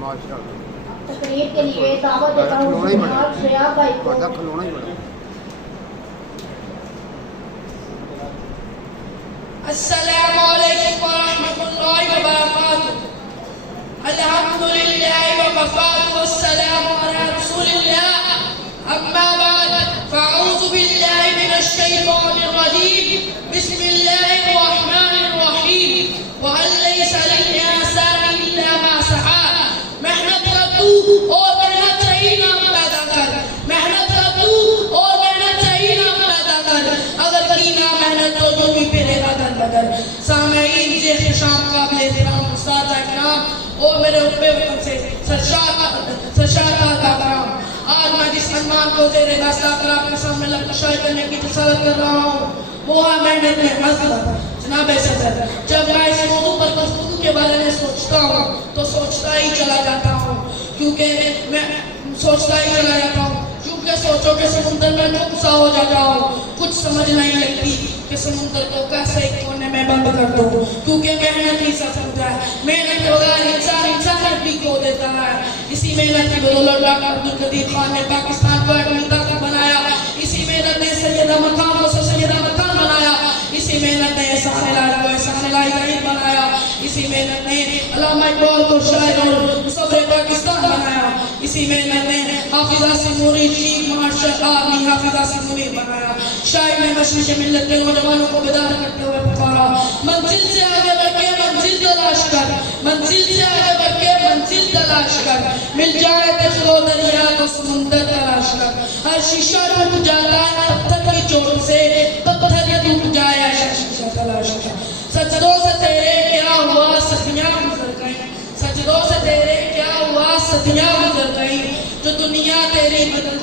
تقریر کے لیے دعوت دیتا ہوں جناب شریعہ بھائی کو۔ السلام علیکم ورحمۃ اللہ وبرکاتہ۔ الحمدللہ وکفی والسلام علی رسول اللہ، اما بعد فاعوذ باللہ من الشیطان الرجیم، بسم اللہ الرحمن الرحیم۔ وَأَن لَّيْسَ لِلْإِنسَانِ إِلَّا مَا سَعَىٰ۔ محنت کر تو اور محنت سے ہی نام پیدا کر، محنت کر تو اور محنت سے ہی نام پیدا کر، اگر کی نہ محنت تو بھی پھرے گا در بدر۔ سامعین جی احتشام قابل احترام استاد اکرام اور میرے حب وطن سے سرشار کا کرام، آج میں جس عنوان کو زیر دست کر آپ کے سامنے لفظ کرنے کی جسارت کر رہا ہوں وہ ہے محنت میں مزدت۔ جناب صدر، جب میں اس موضوع پر گفتگو کے بارے میں سوچتا ہوں تو سوچتا ہی چلا جاتا ہوں، کیونکہ میں سوچتا ہی چلا جاتا ہوں کیونکہ سوچوں کے سمندر میں ڈوب سا ہو جاتا ہوں۔ کچھ سمجھ نہیں لگتی کہ سمندر کو کیسے ایک کونے میں بند کر دو، کیونکہ محنت ہی سب ہوتا ہے۔ محنت کے بغیر انسانیت بھی کھو دیتا ہے۔ اسی محنت کی بدولت ڈاکٹر عبدالقدیر خان نے پاکستان کو ایٹمی طاقت بنایا، اسی محنت نے سیدہ مقام کو سیدہ مقام بنایا، اسی محنت نے احسان الہی کو احسان الہی ظہیر بنایا، اسی محنت نے علامہ اقبال کو شاعر اور مصور پاکستان بنایا، اسی محنت نے حافظہ سموری چیف مارشل آرمی حافظہ سموری بنایا۔ شاعر نے مشرق ملت کے نوجوانوں کو بیدار کرتے ہوئے پکارا، منزل سے آگے بڑھ کے منزل تلاش کر، منزل سے آگے بڑھ کے منزل تلاش کر، مل جائے دشت و دریا تو سمندر تلاش کر، ہر شیشہ ٹوٹ جاتا ہے پتھر کی چوٹ سے، پتھر یہ ٹوٹ جائے ایسا شیشہ تلاش کر۔ سجدوں سے تیرے کیا ہوا صدیاں گزر گئیں، سجدوں سے تیرے کیا ہوا صدیاں گزر گئیں، جو دنیا تیری بدل